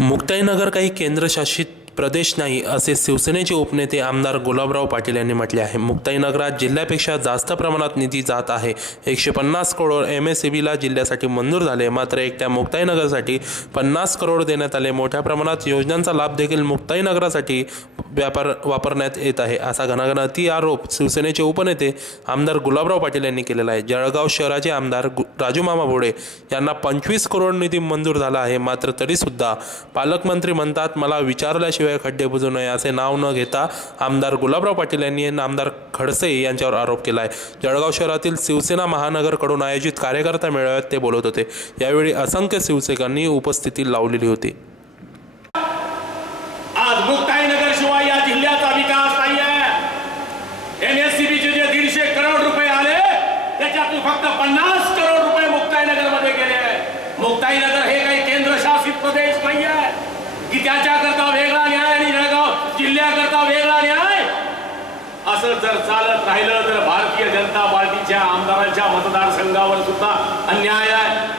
मुक्ताईनगर काही केंद्रशासित प्रदेश नाही असे शिवसेनेचे उपनेते आमदार गुलाबराव पाटील यांनी म्हटले आहे। मुक्ताईनगरात जिल्ह्यापेक्षा जास्त प्रमाणात निधी जात आहे। 150 करोड MSEBला जिल्ह्यासाठी मंजूर झाले, मात्र एकट्या मुक्ताईनगरसाठी 50 करोड देण्यात आले। मोठ्या प्रमाणात योजनांचा लाभ देखील मुक्ताईनगरासाठी वापरण्यात येत आहे, असा घणाघाती आरोप शिवसेनेचे उपनेते आमदार गुलाबराव पाटील यांनी केलेला आहे। जळगाव शहराचे आमदार राजूमामा भोळे यांना 25 करोड निधी मंजूर झाला आहे, मात्र तरी सुद्धा पालकमंत्री म्हणतात मला विचारल्याशिवाय खड्डे बुजू नये असे नाव न घेता आमदार गुलाबराव पाटील यांनी आमदार खडसे यांच्यावर आरोप केला आहे। जळगाव शहरातील शिवसेना महानगरकडून आयोजित कार्यकर्ता मेळाव्यात ते बोलत होते। यावेळी असंख्य शिवसैनिकांनी उपस्थिती लावलेली होती। आज मुक्ताईनगर शिवाय या जिल्ह्याचा विकास नाही आहे। MSEBचे जे 150 करोड रुपये आले त्याच्यातून फक्त 50 करोड रुपये मुक्ताईनगर मध्ये गेले। मुक्ताईनगर हे काही केंद्रशासित प्रदेश नाही आहे की त्याच्याकरता वेगळा न्याय आणि जळगाव जिल्ह्याकरता वेगळा न्याय। असं जर चालत राहिलं तर भारतीय जनता पार्टीच्या आमदारांच्या मतदारसंघावर सुद्धा अन्याय आहे।